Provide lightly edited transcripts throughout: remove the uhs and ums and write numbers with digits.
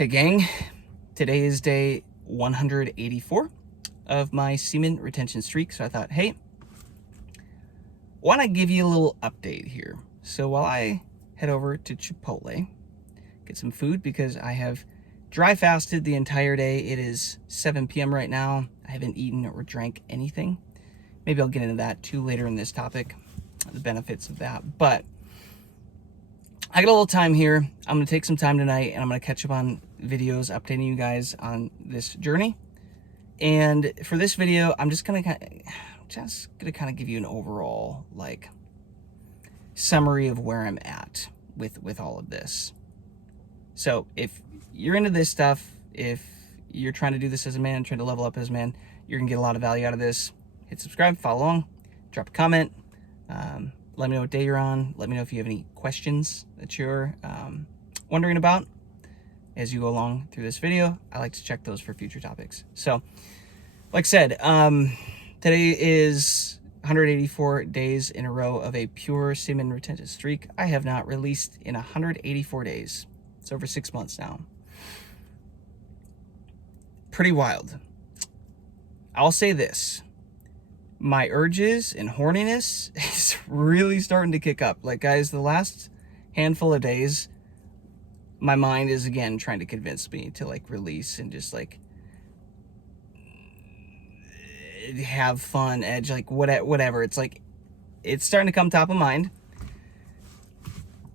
Hey gang, today is day 184 of my semen retention streak, so I thought, hey, why not give you a little update here? So while I head over to Chipotle, get some food because I have dry fasted the entire day. It is 7 p.m. right now. I haven't eaten or drank anything. Maybe I'll get into that too later in this topic, the benefits of that. But I got a little time here. I'm going to take some time tonight and I'm going to catch up on videos updating you guys on this journey. And for this video, I'm just going to kind of give you an overall summary of where I'm at with all of this. So if you're into this stuff, if you're trying to do this as a man, trying to level up as a man, you're going to get a lot of value out of this. Hit subscribe, follow along, drop a comment. Let me know what day you're on. Let me know if you have any questions that you're wondering about as you go along through this video. I like to check those for future topics. So, like I said, today is 184 days in a row of a pure semen retention streak. I have not released in 184 days. It's over 6 months now. Pretty wild. I'll say this. My urges and horniness is really starting to kick up. Like, guys, the last handful of days, my mind is again trying to convince me to release and just have fun, edge, whatever. It's it's starting to come top of mind.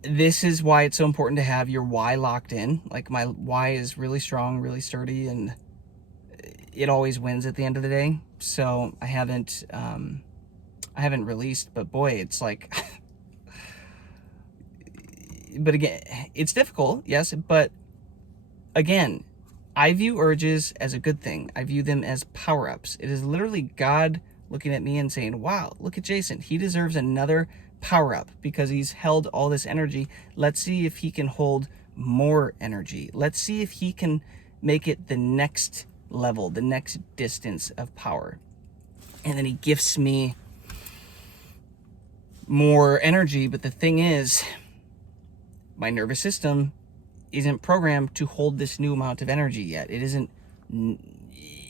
This is why it's so important to have your why locked in. My why is really strong, really sturdy, and it always wins at the end of the day. So I haven't released, but boy, it's but again, it's difficult, yes, but again, I view urges as a good thing. I view them as power-ups. It is literally God looking at me and saying, wow, look at Jason. He deserves another power-up because he's held all this energy. Let's see if he can hold more energy. Let's see if he can make it the next level, the next distance of power. And then he gifts me more energy. But the thing is, my nervous system isn't programmed to hold this new amount of energy yet. It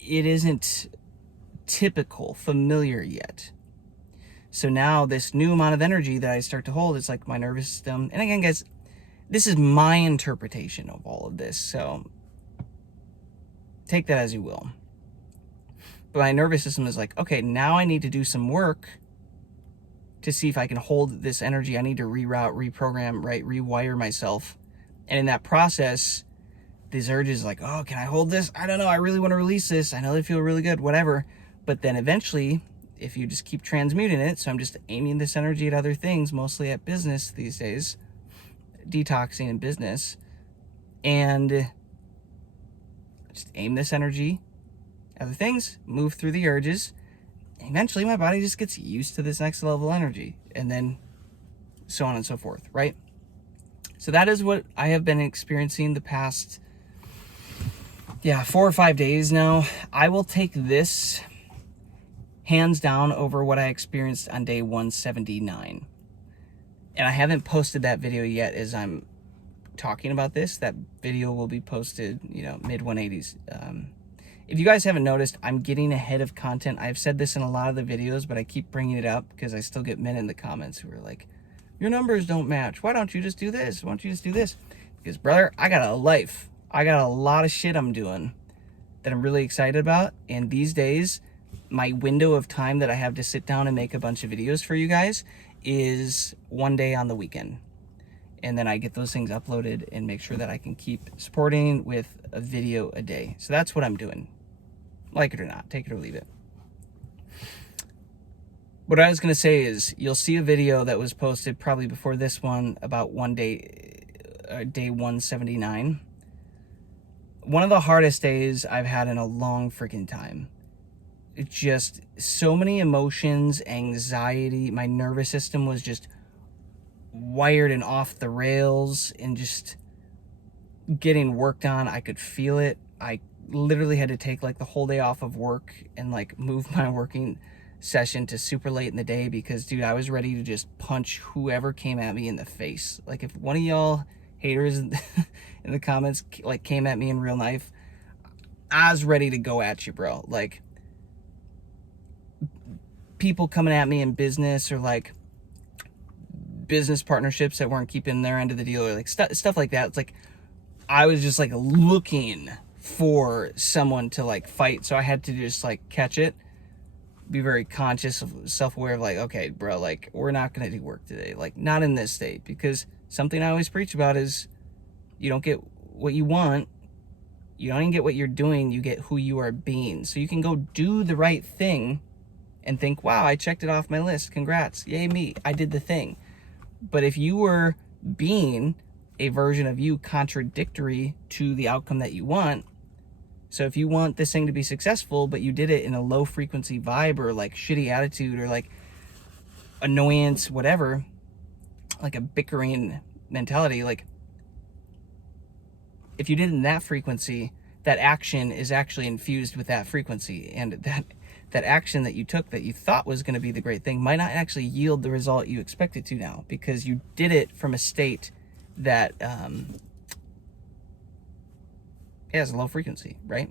isn't typical, familiar yet. So now this new amount of energy that I start to hold, it's like my nervous system. And again, guys, this is my interpretation of all of this. So take that as you will. But my nervous system is okay, now I need to do some work to see if I can hold this energy. I need to reroute, reprogram, rewire myself. And in that process, these urges oh, can I hold this? I don't know. I really want to release this. I know they feel really good, whatever. But then eventually, if you just keep transmuting it, so I'm just aiming this energy at other things, mostly at business these days, detoxing in business, and just aim this energy at other things, move through the urges. Eventually, my body just gets used to this next level of energy, and then so on and so forth, right? So that is what I have been experiencing the past, 4 or 5 days now. I will take this hands down over what I experienced on day 179. And I haven't posted that video yet as I'm talking about this. That video will be posted, mid 180s. If you guys haven't noticed, I'm getting ahead of content. I've said this in a lot of the videos, but I keep bringing it up because I still get men in the comments who are like, your numbers don't match. Why don't you just do this? Why don't you just do this? Because, brother, I got a life. I got a lot of shit I'm doing that I'm really excited about. And these days, my window of time that I have to sit down and make a bunch of videos for you guys is one day on the weekend. And then I get those things uploaded and make sure that I can keep supporting with a video a day. So that's what I'm doing. Like it or not, take it or leave it. What I was going to say is you'll see a video that was posted probably before this one about day 179. One of the hardest days I've had in a long freaking time. It's just so many emotions, anxiety. My nervous system was just wired and off the rails and just getting worked on. I could feel it. I literally had to take the whole day off of work and move my working session to super late in the day because, dude, I was ready to just punch whoever came at me in the face. If one of y'all haters in the comments like came at me in real life, I was ready to go at you, bro. Like, people coming at me in business, or like business partnerships that weren't keeping their end of the deal, or like stuff like that. It's like I was just like looking for someone to like fight, so I had to just like catch it, be very conscious of, self-aware of like, okay, bro, like we're not gonna do work today, like not in this state, because something I always preach about is you don't get what you want, you don't even get what you're doing, you get who you are being. So you can go do the right thing and think, wow, I checked it off my list, congrats, yay me, I did the thing. But if you were being a version of you contradictory to the outcome that you want, so if you want this thing to be successful, but you did it in a low frequency vibe, or like shitty attitude, or like annoyance, whatever, like a bickering mentality, like if you did it in that frequency, that action is actually infused with that frequency, and that action that you took that you thought was going to be the great thing might not actually yield the result you expect it to now, because you did it from a state that has a low frequency, right?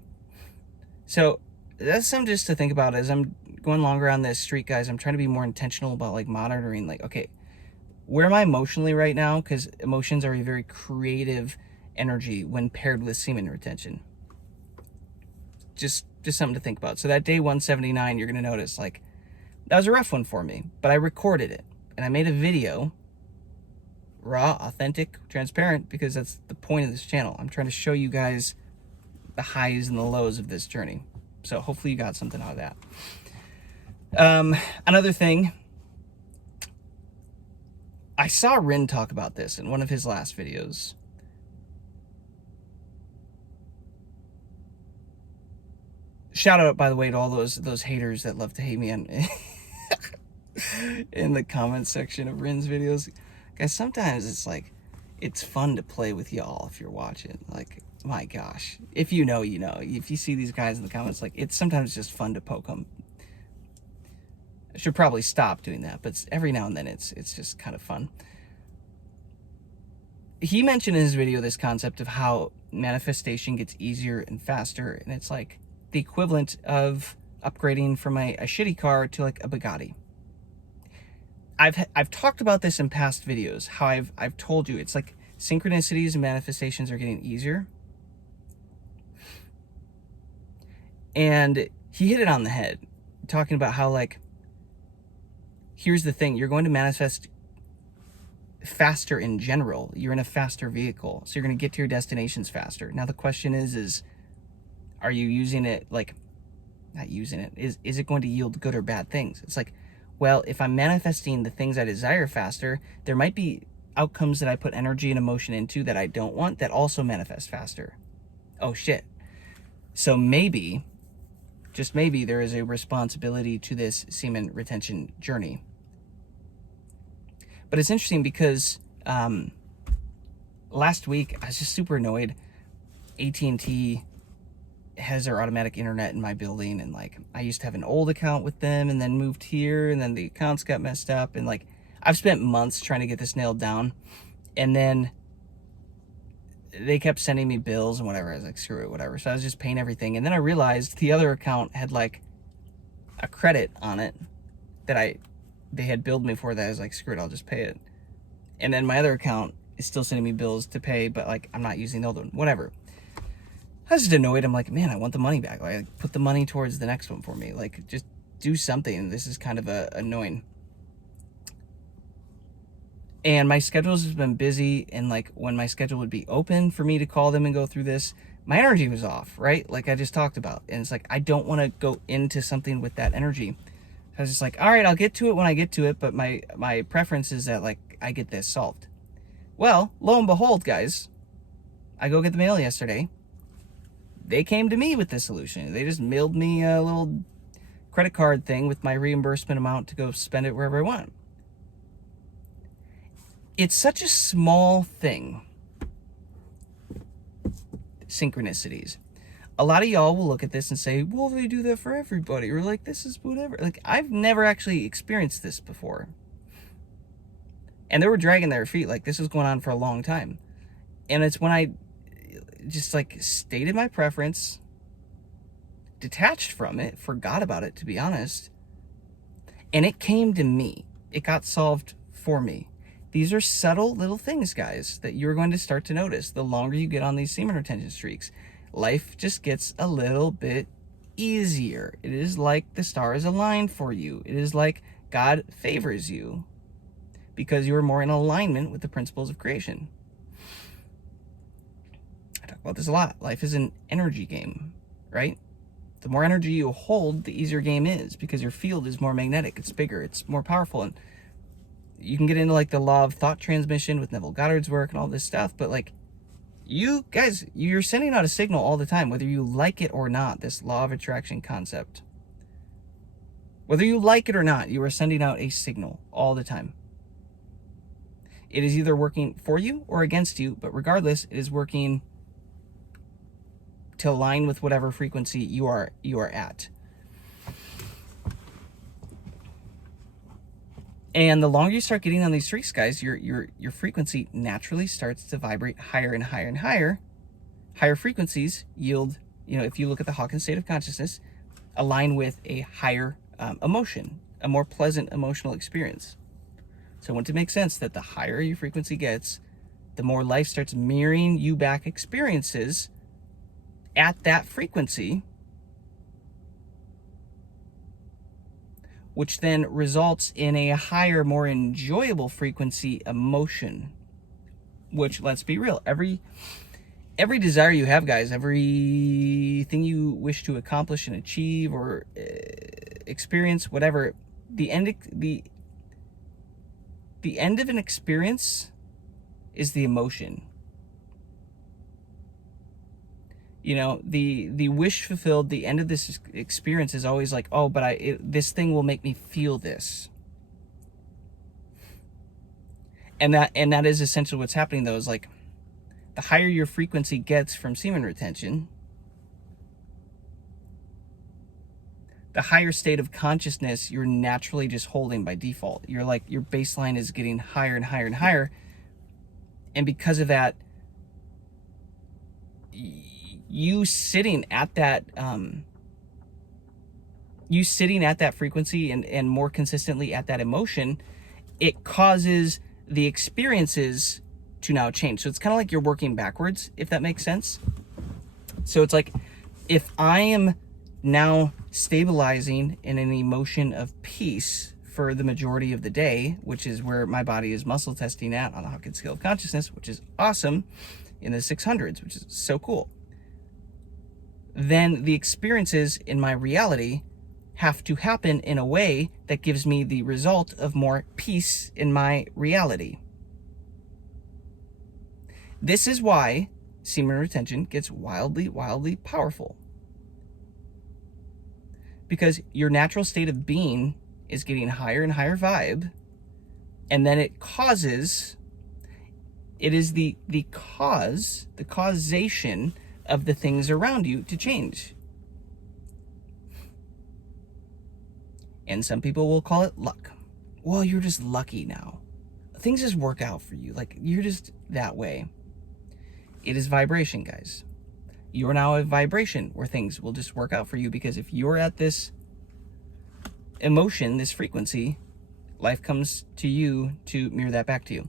So that's something just to think about as I'm going longer on this streak, guys. I'm trying to be more intentional about like monitoring, like, okay, where am I emotionally right now? Because emotions are a very creative energy when paired with semen retention. Just something to think about. So that day 179, you're going to notice, like, that was a rough one for me, but I recorded it and I made a video, raw, authentic, transparent, because that's the point of this channel. I'm trying to show you guys the highs and the lows of this journey. So hopefully you got something out of that. Another thing, I saw Rin talk about this in one of his last videos. Shout out, by the way, to all those haters that love to hate me in the comment section of Rin's videos. Guys, sometimes it's like, it's fun to play with y'all if you're watching. Like, my gosh. If you know, you know. If you see these guys in the comments, like, it's sometimes just fun to poke them. I should probably stop doing that, but every now and then it's just kind of fun. He mentioned in his video this concept of how manifestation gets easier and faster, and it's like the equivalent of upgrading from a shitty car to like a Bugatti. I've talked about this in past videos, how I've told you it's like synchronicities and manifestations are getting easier. And he hit it on the head, talking about how, like, here's the thing, you're going to manifest faster in general. You're in a faster vehicle, so you're going to get to your destinations faster. Now the question is are you using it, like, not using it, is it going to yield good or bad things? It's like, well, if I'm manifesting the things I desire faster, there might be outcomes that I put energy and emotion into that I don't want that also manifest faster. Oh shit. So maybe, just maybe, there is a responsibility to this semen retention journey. But it's interesting because last week I was just super annoyed. AT&T has their automatic internet in my building, and like I used to have an old account with them and then moved here, and then the accounts got messed up, and like I've spent months trying to get this nailed down, and then they kept sending me bills and whatever. I was like, screw it, whatever. So I was just paying everything, and then I realized the other account had like a credit on it that they had billed me for, that I was like, screw it, I'll just pay it. And then my other account is still sending me bills to pay, but like I'm not using the old one, whatever. I was just annoyed. I'm like, man, I want the money back. Like, put the money towards the next one for me. Like, just do something. This is kind of annoying. And my schedules has been busy, and like when my schedule would be open for me to call them and go through this, my energy was off, right? Like I just talked about. And it's like, I don't want to go into something with that energy. I was just like, all right, I'll get to it when I get to it, but my preference is that like I get this solved. Well, lo and behold, guys, I go get the mail yesterday. They came to me with the solution. They just mailed me a little credit card thing with my reimbursement amount to go spend it wherever I want. It's such a small thing. Synchronicities. A lot of y'all will look at this and say, well, they do that for everybody, or like, this is whatever. Like, I've never actually experienced this before. And they were dragging their feet, like this was going on for a long time. And it's when I just like stated my preference, detached from it, forgot about it, to be honest, and it came to me. It got solved for me. These are subtle little things, guys, that you're going to start to notice the longer you get on these semen retention streaks. Life just gets a little bit easier. It is like the stars align for you. It is like God favors you because you are more in alignment with the principles of creation. I talk about this a lot. Life is an energy game, right? The more energy you hold, the easier game is because your field is more magnetic, it's bigger, it's more powerful. And you can get into like the law of thought transmission with Neville Goddard's work and all this stuff, but like, you guys, you're sending out a signal all the time, whether you like it or not, this law of attraction concept. Whether you like it or not, you are sending out a signal all the time. It is either working for you or against you, but regardless, it is working to align with whatever frequency you are at. And the longer you start getting on these streaks, guys, your frequency naturally starts to vibrate higher and higher and higher. Higher frequencies yield, if you look at the Hawkins state of consciousness, align with a higher emotion, a more pleasant emotional experience. So wouldn't it make sense that the higher your frequency gets, the more life starts mirroring you back experiences at that frequency, which then results in a higher, more enjoyable frequency emotion, which, let's be real, every desire you have, guys, everything you wish to accomplish and achieve or experience, whatever, the end of an experience is the emotion. The wish fulfilled, the end of this experience is always like, oh, but this thing will make me feel this. And that is essentially what's happening, though, is like the higher your frequency gets from semen retention, the higher state of consciousness you're naturally just holding by default. You're like, your baseline is getting higher and higher and higher. And because of that, you sitting at that frequency and more consistently at that emotion, it causes the experiences to now change. So it's kind of like you're working backwards, if that makes sense. So it's like, if I am now stabilizing in an emotion of peace for the majority of the day, which is where my body is muscle testing at on the Hawkins scale of consciousness, which is awesome, in the 600s, which is so cool, then the experiences in my reality have to happen in a way that gives me the result of more peace in my reality. This is why semen retention gets wildly, wildly powerful. Because your natural state of being is getting higher and higher vibe, and then it is the causation of the things around you to change. And some people will call it luck. Well, you're just lucky now. Things just work out for you. Like, you're just that way. It is vibration, guys. You're now a vibration where things will just work out for you, because if you're at this emotion, this frequency, life comes to you to mirror that back to you.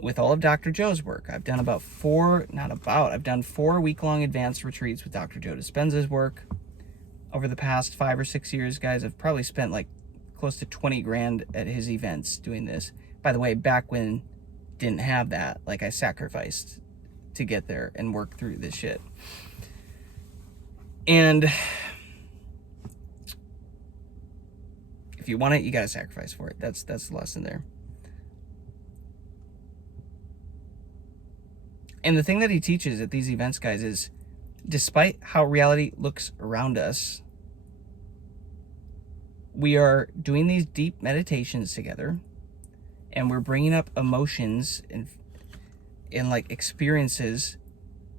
With all of Dr. Joe's work, I've done I've done 4 week-long advanced retreats with Dr. Joe Dispenza's work. Over the past 5 or 6 years, guys, I've probably spent like close to 20 grand at his events doing this. By the way, back when didn't have that, like, I sacrificed to get there and work through this shit. And if you want it, you gotta sacrifice for it. That's the lesson there. And the thing that he teaches at these events, guys, is despite how reality looks around us, we are doing these deep meditations together, and we're bringing up emotions and like experiences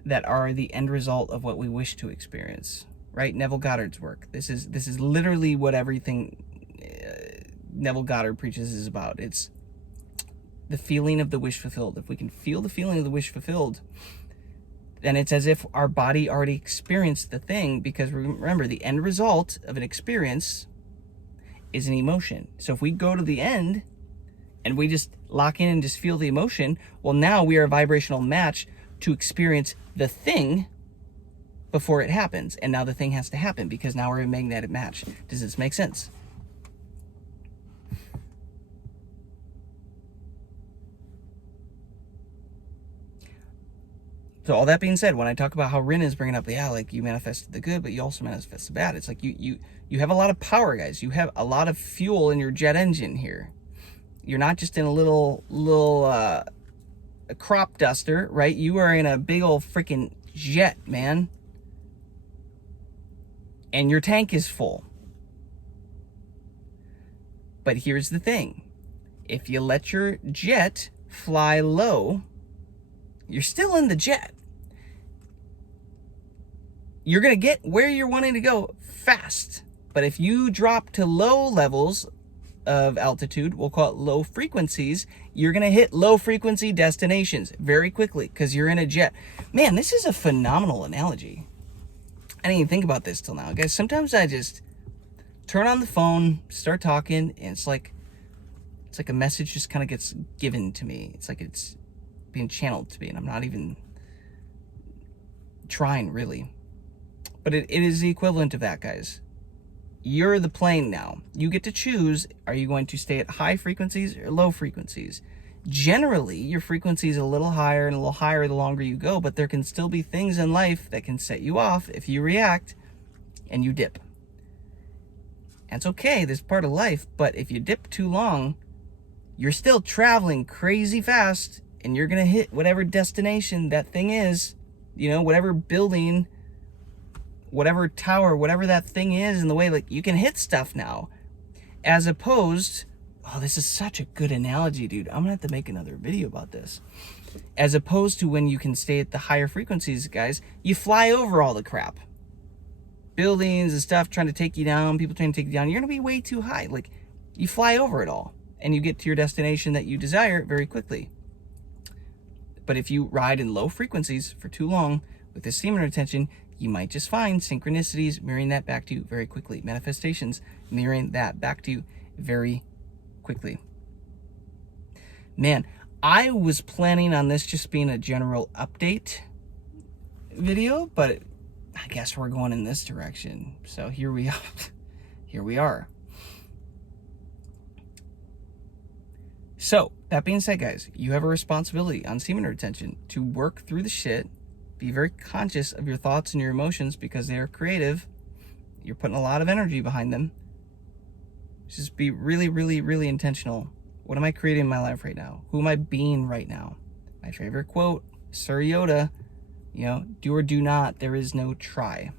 that are the end result of what we wish to experience, right? Neville Goddard's work. This is literally what everything Neville Goddard preaches is about. It's the feeling of the wish fulfilled, if we can feel the feeling of the wish fulfilled, then it's as if our body already experienced the thing, because remember, the end result of an experience is an emotion. So if we go to the end and we just lock in and just feel the emotion, well, now we are a vibrational match to experience the thing before it happens. And now the thing has to happen because now we're a magnetic match. Does this make sense? So all that being said, when I talk about how Rin is bringing up, yeah, like you manifested the good, but you also manifest the bad. It's like you have a lot of power, guys. You have a lot of fuel in your jet engine here. You're not just in a little a crop duster, right? You are in a big old freaking jet, man. And your tank is full. But here's the thing. If you let your jet fly low, you're still in the jet. You're going to get where you're wanting to go fast. But if you drop to low levels of altitude, we'll call it low frequencies, you're going to hit low frequency destinations very quickly because you're in a jet. Man, this is a phenomenal analogy. I didn't even think about this till now. Guys, sometimes I just turn on the phone, start talking, and it's like a message just kind of gets given to me. It's like it's being channeled to me, and I'm not even trying, really. But it is the equivalent of that, guys. You're the plane now. You get to choose, are you going to stay at high frequencies or low frequencies? Generally, your frequency is a little higher and a little higher the longer you go, but there can still be things in life that can set you off if you react and you dip. And it's okay, this is part of life, but if you dip too long, you're still traveling crazy fast, and you're going to hit whatever destination that thing is, you know, whatever building, whatever tower, whatever that thing is in the way. Like, you can hit stuff now, as opposed, oh, this is such a good analogy, dude. I'm gonna have to make another video about this. As opposed to when you can stay at the higher frequencies, guys, you fly over all the crap. Buildings and stuff trying to take you down, people trying to take you down. You're gonna be way too high. Like, you fly over it all, and you get to your destination that you desire very quickly. But if you ride in low frequencies for too long with this semen retention, you might just find synchronicities mirroring that back to you very quickly. Manifestations mirroring that back to you very quickly. Man, I was planning on this just being a general update video, but I guess we're going in this direction. So here we are. Here we are. So, that being said, guys, you have a responsibility on semen retention to work through the shit. Be very conscious of your thoughts and your emotions because they are creative. You're putting a lot of energy behind them. Just be really, really, really intentional. What am I creating in my life right now? Who am I being right now? My favorite quote, Sir Yoda, you know, do or do not, there is no try.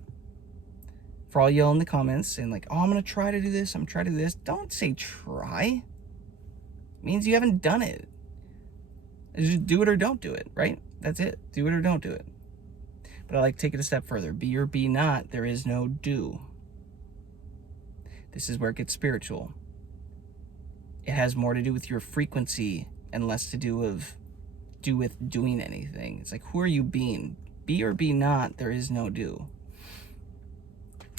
For all y'all in the comments and like, oh, I'm going to try to do this, I'm going to try to do this. Don't say try. It means you haven't done it. Just do it or don't do it, right? That's it. Do it or don't do it. But I like to take it a step further. Be or be not, there is no do. This is where it gets spiritual. It has more to do with your frequency and less to do with doing anything. It's like, who are you being? Be or be not, there is no do.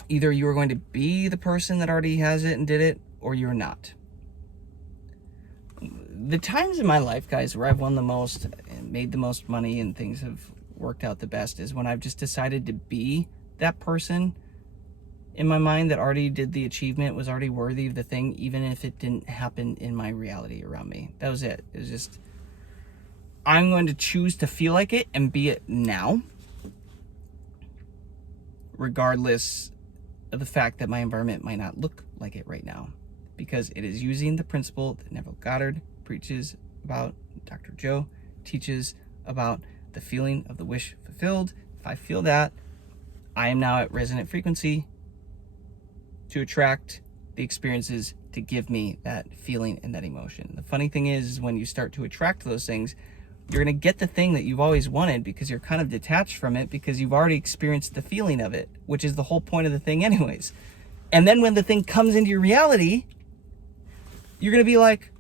Either you are going to be the person that already has it and did it, or you're not. The times in my life, guys, where I've won the most and made the most money and things have worked out the best is when I've just decided to be that person in my mind that already did the achievement, was already worthy of the thing, even if it didn't happen in my reality around me. That was it. It was just, I'm going to choose to feel like it and be it now, regardless of the fact that my environment might not look like it right now, because it is using the principle that Neville Goddard preaches about, Dr. Joe teaches about, the feeling of the wish fulfilled. If I feel that, I am now at resonant frequency to attract the experiences to give me that feeling and that emotion. The funny thing is when you start to attract those things, you're going to get the thing that you've always wanted because you're kind of detached from it because you've already experienced the feeling of it, which is the whole point of the thing anyways. And then when the thing comes into your reality, you're going to be like,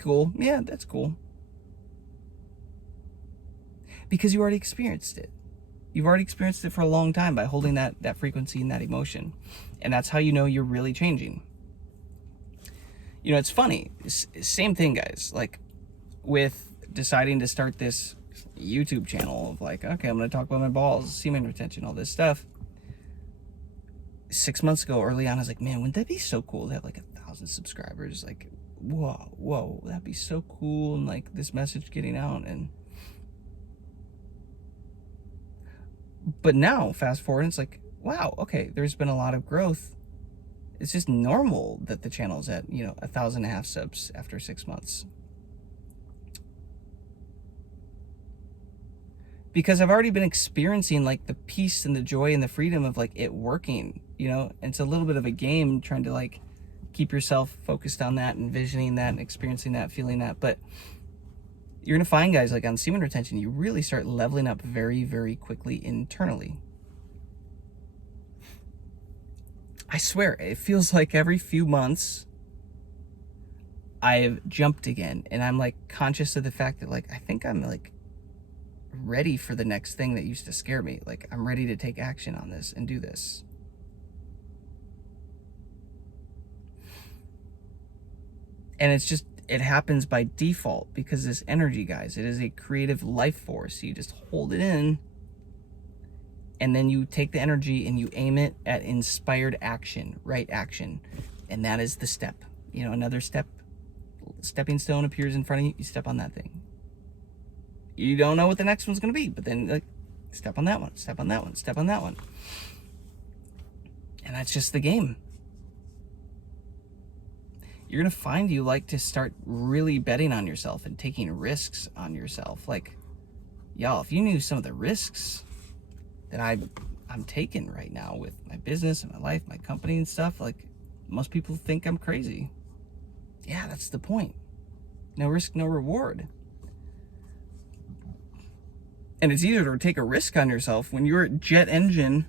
cool. Yeah, that's cool. Because you already experienced it. You've already experienced it for a long time by holding that frequency and that emotion. And that's how you know you're really changing. You know, it's funny. Same thing, guys. Like, with deciding to start this YouTube channel of like, okay, I'm going to talk about my balls, semen retention, all this stuff. 6 months ago, early on, I was like, man, wouldn't that be so cool to have like 1,000 subscribers? Like, whoa, that'd be so cool. And like this message getting out. But now, fast forward, it's like, wow, okay, there's been a lot of growth. It's just normal that the channel's at, 1,500 subs after 6 months. Because I've already been experiencing like the peace and the joy and the freedom of like it working, and it's a little bit of a game trying to like keep yourself focused on that, envisioning that and experiencing that, feeling that. But you're going to find, guys, like on semen retention, you really start leveling up very, very quickly internally. I swear, it feels like every few months I've jumped again, and I'm like conscious of the fact that like I think I'm like ready for the next thing that used to scare me. Like, I'm ready to take action on this and do this. And it's just, it happens by default because this energy, guys, it is a creative life force. You just hold it in, and then you take the energy and you aim it at inspired action, right action. And that is the step. Another stepping stone appears in front of you. You step on that thing. You don't know what the next one's going to be, but then like step on that one, step on that one, step on that one. And that's just the game. You're going to find you like to start really betting on yourself and taking risks on yourself. Like, y'all, if you knew some of the risks that I'm taking right now with my business and my life, my company and stuff, like most people think I'm crazy. Yeah, that's the point. No risk, no reward. And it's easier to take a risk on yourself when your jet engine,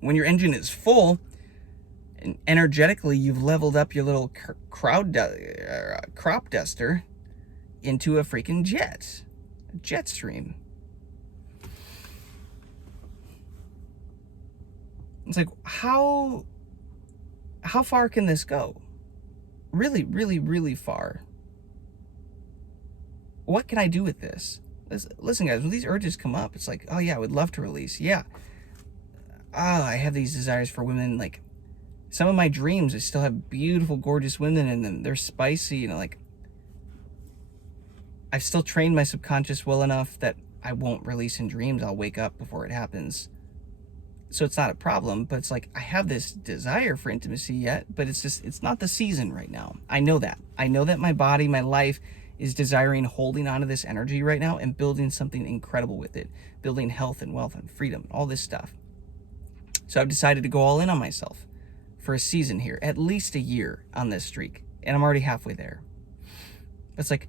when your engine is full, and energetically you've leveled up your little crop duster into a freaking jet stream. It's like, how far can this go? Really, really, really far. What can I do with this? Listen, guys, when these urges come up, it's like, oh yeah, I would love to release. Yeah. I have these desires for women. Like, some of my dreams, I still have beautiful, gorgeous women in them. They're spicy, like, I've still trained my subconscious well enough that I won't release in dreams. I'll wake up before it happens. So it's not a problem, but it's like, I have this desire for intimacy yet, but it's not the season right now. I know that. I know that my body, my life is desiring holding on to this energy right now and building something incredible with it, building health and wealth and freedom, all this stuff. So I've decided to go all in on myself for a season here, at least a year on this streak, and I'm already halfway there. But it's like,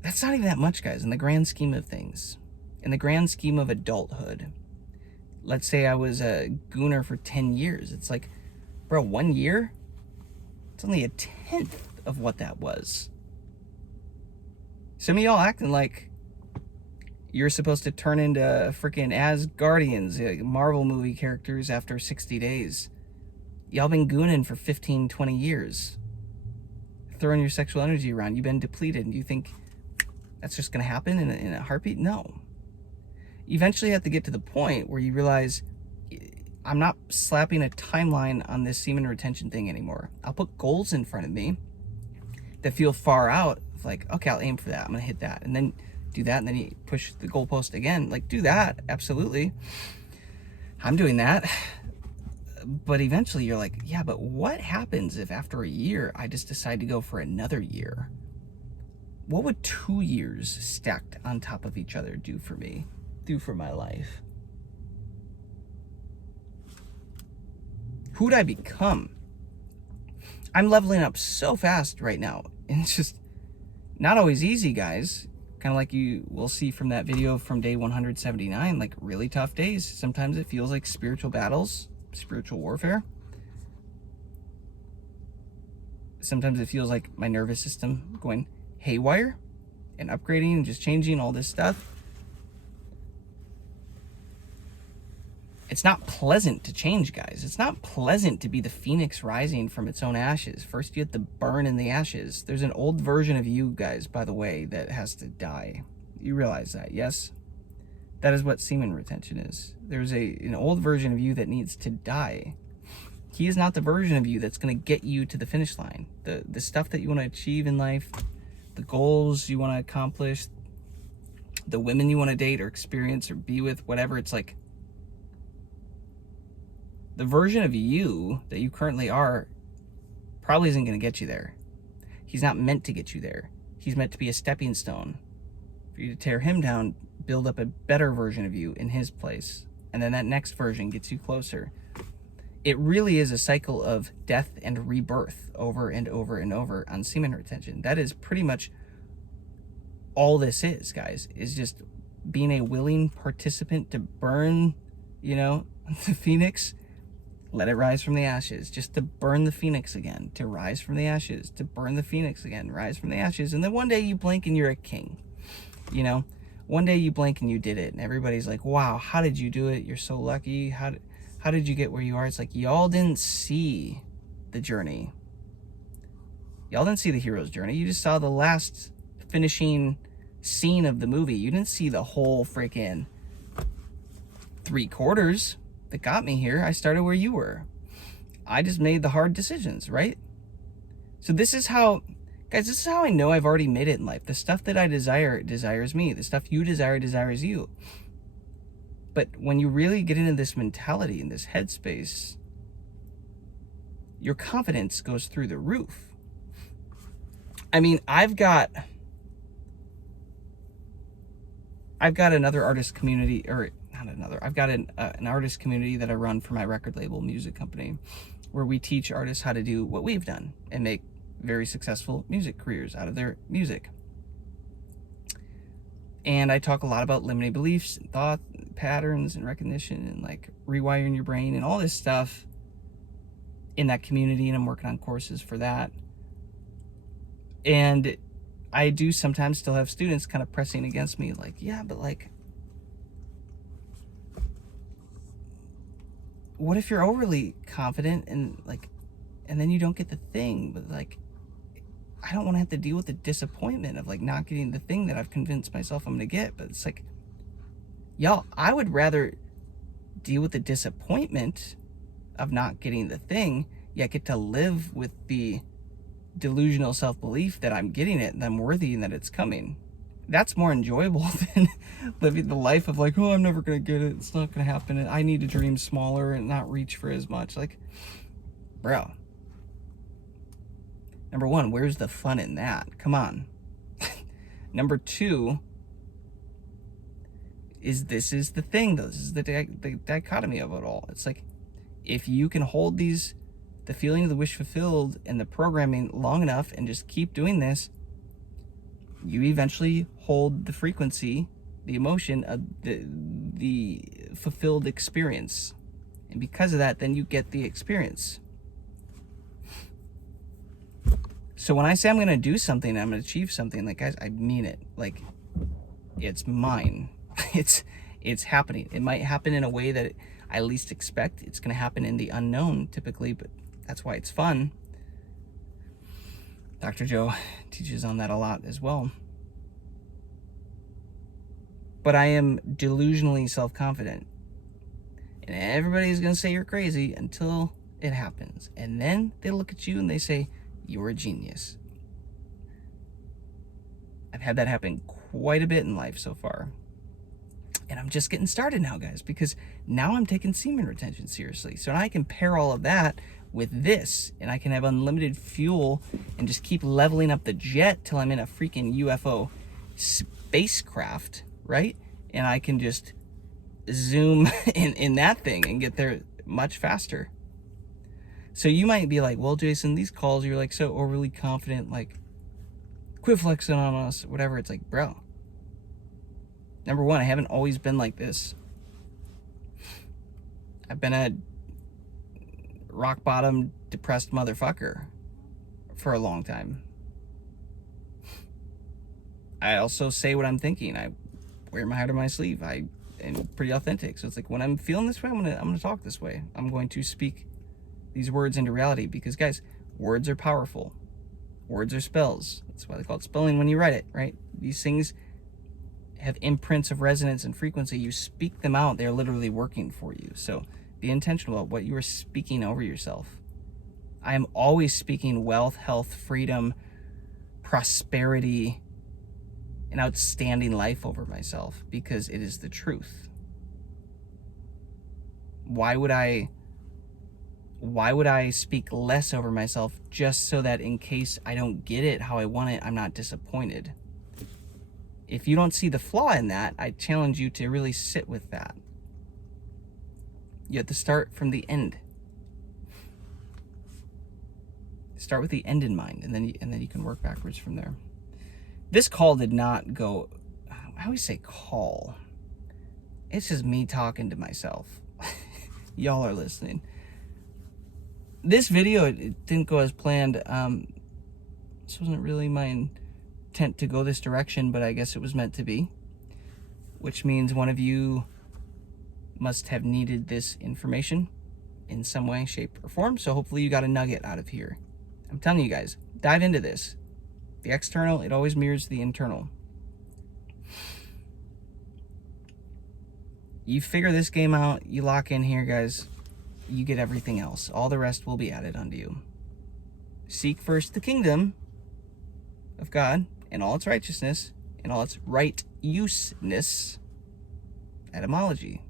that's not even that much, guys, in the grand scheme of things. In the grand scheme of adulthood. Let's say I was a gooner for 10 years. It's like, bro, 1 year? It's only a 10th of what that was. Some of y'all acting like you're supposed to turn into freaking Asgardians, Marvel movie characters after 60 days. Y'all been gooning for 15, 20 years. Throwing your sexual energy around. You've been depleted. And you think that's just going to happen in a heartbeat? No. You eventually have to get to the point where you realize, I'm not slapping a timeline on this semen retention thing anymore. I'll put goals in front of me that feel far out. Like, okay, I'll aim for that. I'm going to hit that. And then do that. And then you push the goalpost again. Like, do that. Absolutely. I'm doing that. But eventually you're like, yeah, but what happens if after a year I just decide to go for another year? What would 2 years stacked on top of each other do for me? Do for my life? Who'd I become? I'm leveling up so fast right now. And it's just not always easy, guys. Kind of like you will see from that video from day 179, like really tough days. Sometimes it feels like spiritual battles, spiritual warfare. sometimes it feels like my nervous system going haywire and upgrading and just changing all this stuff. It's not pleasant to change, guys. It's not pleasant to be the phoenix rising from its own ashes. First, you have to burn in the ashes. There's an old version of you, guys, by the way, that has to die. You realize that, yes? That is what semen retention is. There's an old version of you that needs to die. He is not the version of you that's going to get you to the finish line. The stuff that you want to achieve in life, the goals you want to accomplish, the women you want to date or experience or be with, whatever, it's like, the version of you that you currently are probably isn't going to get you there. He's not meant to get you there. He's meant to be a stepping stone for you to tear him down, build up a better version of you in his place, and then that next version gets you closer. It really is a cycle of death and rebirth over and over and over on semen retention. That is pretty much all this is, guys, is just being a willing participant to burn, the phoenix. Let it rise from the ashes, just to burn the phoenix again, to rise from the ashes, to burn the phoenix again, rise from the ashes. And then one day you blink and you're a king. One day you blink and you did it. And everybody's like, wow, how did you do it? You're so lucky. How did you get where you are? It's like, y'all didn't see the journey. Y'all didn't see the hero's journey. You just saw the last finishing scene of the movie. You didn't see the whole freaking 3/4 that got me here. I started where you were. I just made the hard decisions, right? So this is how, guys, this is how I know I've already made it in life. The stuff that I desire desires me. The stuff you desire desires you. But when you really get into this mentality, in this headspace, your confidence goes through the roof. I mean, I've got another artist community, or not another, I've got an artist community that I run for my record label music company, where we teach artists how to do what we've done and make very successful music careers out of their music. And I talk a lot about limiting beliefs and thought patterns and recognition and like rewiring your brain and all this stuff in that community, and I'm working on courses for that. And I do sometimes still have students kind of pressing against me like, yeah, but like, what if you're overly confident and then you don't get the thing? But like, I don't want to have to deal with the disappointment of like not getting the thing that I've convinced myself I'm going to get. But it's like, y'all, I would rather deal with the disappointment of not getting the thing, yet get to live with the delusional self-belief that I'm getting it and I'm worthy and that it's coming. That's more enjoyable than living the life of like, oh, I'm never going to get it. It's not going to happen. I need to dream smaller and not reach for as much. Like, bro. Number one, where's the fun in that? Come on. Number two, this is the thing, though. This is the dichotomy of it all. It's like, if you can hold the feeling of the wish fulfilled and the programming long enough and just keep doing this, you eventually hold the frequency, the emotion of the fulfilled experience. And because of that, then you get the experience. So when I say I'm going to do something, I'm going to achieve something, like, guys, I mean it. Like, it's mine. It's happening. It might happen in a way that I least expect. It's going to happen in the unknown, typically, but that's why it's fun. Dr. Joe teaches on that a lot as well. But I am delusionally self-confident. And everybody's going to say you're crazy until it happens. And then they look at you and they say, you're a genius. I've had that happen quite a bit in life so far. And I'm just getting started now, guys, because now I'm taking semen retention seriously. So now I can pair all of that with this, and I can have unlimited fuel and just keep leveling up the jet till I'm in a freaking UFO spacecraft, right? And I can just zoom in that thing and get there much faster. So you might be like, well, Jason, these calls, you're like so overly confident, like, quit flexing on us, whatever. It's like, bro, number one, I haven't always been like this. I've been a rock bottom, depressed motherfucker for a long time. I also say what I'm thinking. I wear my heart on my sleeve. I am pretty authentic. So it's like, when I'm feeling this way, I'm gonna talk this way. I'm going to speak these words into reality, because guys, words are powerful. Words are spells. That's why they call it spelling when you write it, right? These things have imprints of resonance and frequency. You speak them out, they're literally working for you. So be intentional about what you are speaking over yourself. I am always speaking wealth, health, freedom, prosperity, an outstanding life over myself, because it is the truth. Why would I speak less over myself just so that in case I don't get it how I want it, I'm not disappointed? If you don't see the flaw in that, I challenge you to really sit with that. You have to start from the end. Start with the end in mind, and then you can work backwards from there. This call did not go, I always say call. It's just me talking to myself. Y'all are listening. This video, it didn't go as planned. This wasn't really my intent to go this direction, but I guess it was meant to be. Which means one of you must have needed this information in some way, shape, or form. So hopefully you got a nugget out of here. I'm telling you guys, dive into this. The external, it always mirrors the internal. You figure this game out, you lock in here, guys, you get everything else. All the rest will be added unto you. Seek first the kingdom of God and all its righteousness and all its right-useness. Etymology.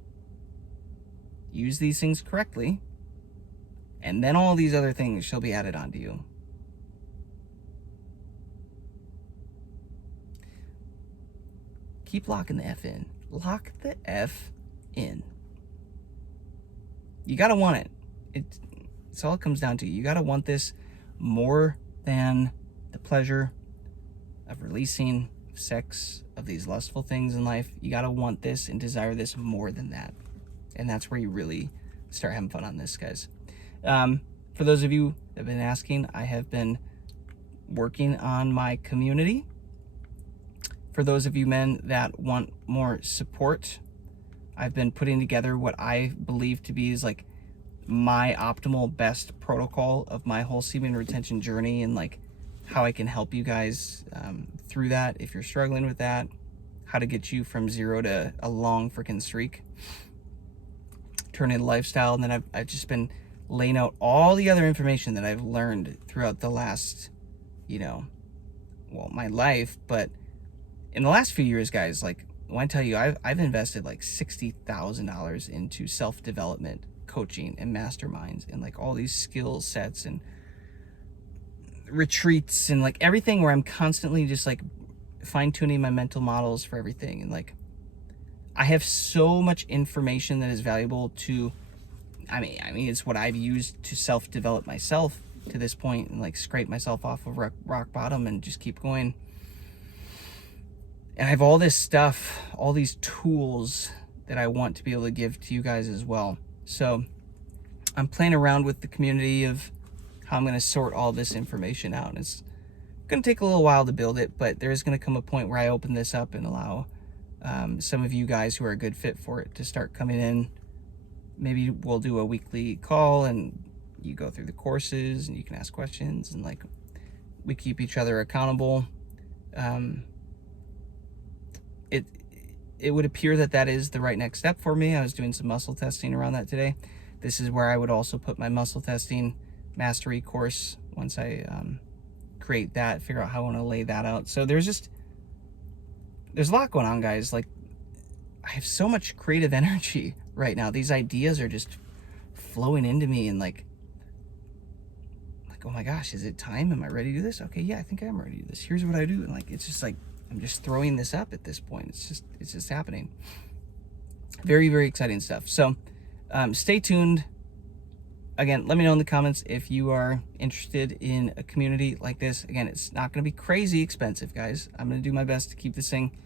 Use these things correctly, and then all these other things shall be added unto you. Keep locking the F in. Lock the F in. You gotta want it. It's all it comes down to. You gotta want this more than the pleasure of releasing sex, of these lustful things in life. You gotta want this and desire this more than that. And that's where you really start having fun on this, guys. For those of you that have been asking, I have been working on my community. For those of you men that want more support, I've been putting together what I believe to be is like my optimal best protocol of my whole semen retention journey, and like how I can help you guys through that if you're struggling with that, how to get you from 0 to a long freaking streak, turn into lifestyle. And then I've just been laying out all the other information that I've learned throughout the last, my life. But in the last few years, guys, like when I tell you, I've invested like $60,000 into self-development, coaching, and masterminds, and like all these skill sets and retreats and like everything, where I'm constantly just like fine-tuning my mental models for everything. And like I have so much information that is valuable to, I mean it's what I've used to self-develop myself to this point, and like scrape myself off of rock bottom and just keep going. And I have all this stuff, all these tools that I want to be able to give to you guys as well. So I'm playing around with the community of how I'm going to sort all this information out. And it's going to take a little while to build it, but there is going to come a point where I open this up and allow some of you guys who are a good fit for it to start coming in. Maybe we'll do a weekly call and you go through the courses and you can ask questions, and like we keep each other accountable. It would appear that is the right next step for me. I was doing some muscle testing around that today. This is where I would also put my muscle testing mastery course once I create that, figure out how I want to lay that out. So there's a lot going on, guys. Like I have so much creative energy right now. These ideas are just flowing into me, and like, oh my gosh, is it time? Am I ready to do this? Okay, yeah, I think I am ready to do this. Here's what I do. And like, it's just like, I'm just throwing this up at this point. It's just happening. Very, very exciting stuff. So stay tuned. Again, let me know in the comments if you are interested in a community like this. Again, it's not going to be crazy expensive, guys. I'm going to do my best to keep this thing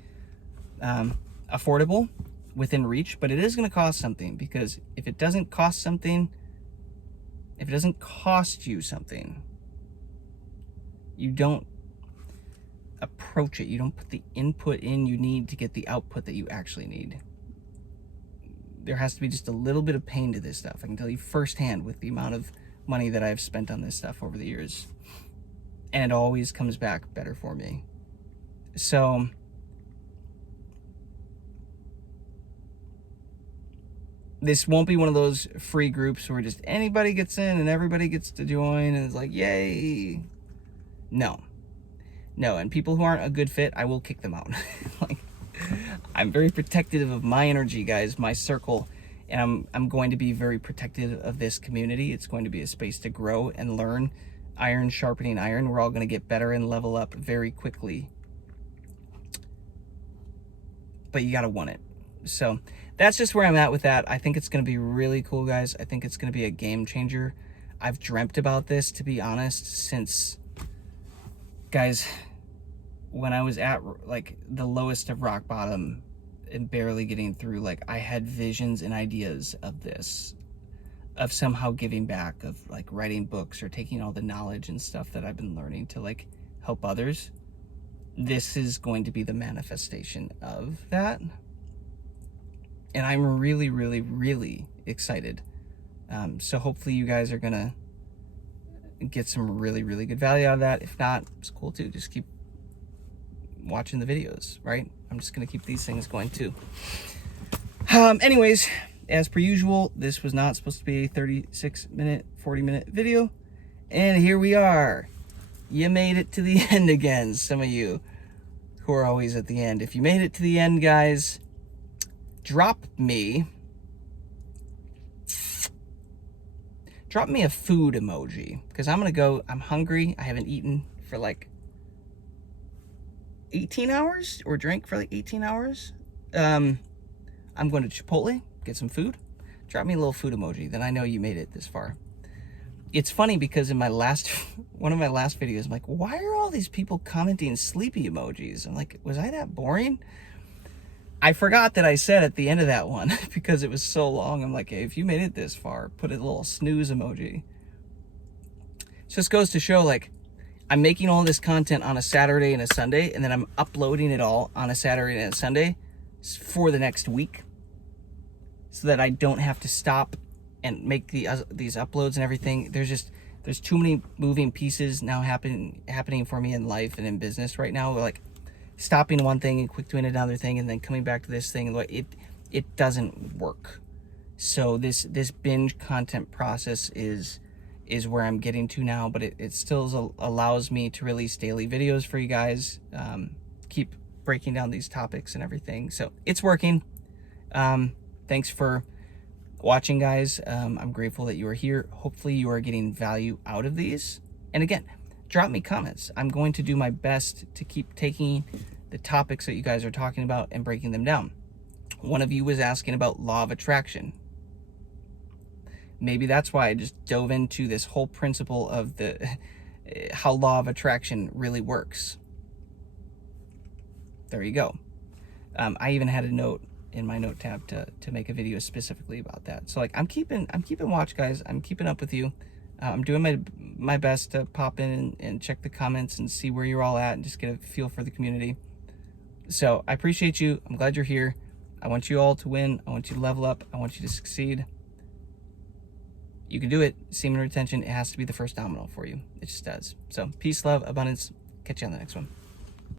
affordable, within reach, but it is going to cost something, because if it doesn't cost something, if it doesn't cost you something, You don't approach it. You don't put the input in you need to get the output that you actually need. There has to be just a little bit of pain to this stuff. I can tell you firsthand with the amount of money that I've spent on this stuff over the years. And it always comes back better for me. So this won't be one of those free groups where just anybody gets in and everybody gets to join and it's like, yay. No, and people who aren't a good fit, I will kick them out. Like, I'm very protective of my energy, guys, my circle, and I'm going to be very protective of this community. It's going to be a space to grow and learn. Iron sharpening iron. We're all going to get better and level up very quickly. But you got to want it. So that's just where I'm at with that. I think it's going to be really cool, guys. I think it's going to be a game changer. I've dreamt about this, to be honest, since, guys, when I was at like the lowest of rock bottom and barely getting through, like I had visions and ideas of this, of somehow giving back, of like writing books or taking all the knowledge and stuff that I've been learning to like help others. This is going to be the manifestation of that. And I'm really, really, really excited. So hopefully you guys are gonna get some really, really good value out of that. If not, it's cool too. Just keep watching the videos, right? I'm just gonna keep these things going too. Anyways, as per usual, this was not supposed to be a 36-minute, 40-minute video. And here we are. You made it to the end again, some of you who are always at the end. If you made it to the end, guys, drop me a food emoji, because I'm hungry. I haven't eaten for like 18 hours or drank for like 18 hours. I'm going to Chipotle, get some food. Drop me a little food emoji, then I know you made it this far. It's funny because in my last one of my last videos, I'm like, why are all these people commenting sleepy emojis? I'm like, was I that boring? I forgot that I said at the end of that one because it was so long. I'm like, hey, if you made it this far, put a little snooze emoji. So this goes to show, like, I'm making all this content on a Saturday and a Sunday, and then I'm uploading it all on a Saturday and a Sunday for the next week, so that I don't have to stop and make these uploads and everything. There's too many moving pieces now happening for me in life and in business right now. Like stopping one thing and quick doing another thing and then coming back to this thing. It doesn't work. So this binge content process is where I'm getting to now, but it still allows me to release daily videos for you guys, keep breaking down these topics and everything. So it's working. Thanks for watching, guys. I'm grateful that you are here. Hopefully you are getting value out of these. And again, drop me comments. I'm going to do my best to keep taking the topics that you guys are talking about and breaking them down. One of you was asking about law of attraction. Maybe that's why I just dove into this whole principle of how law of attraction really works. There you go. I even had a note in my note tab to make a video specifically about that. So like I'm keeping watch, guys. I'm keeping up with you. I'm doing my best to pop in and check the comments and see where you're all at and just get a feel for the community. So I appreciate you. I'm glad you're here. I want you all to win. I want you to level up. I want you to succeed. You can do it. Semen retention, it has to be the first domino for you. It just does. So peace, love, abundance. Catch you on the next one.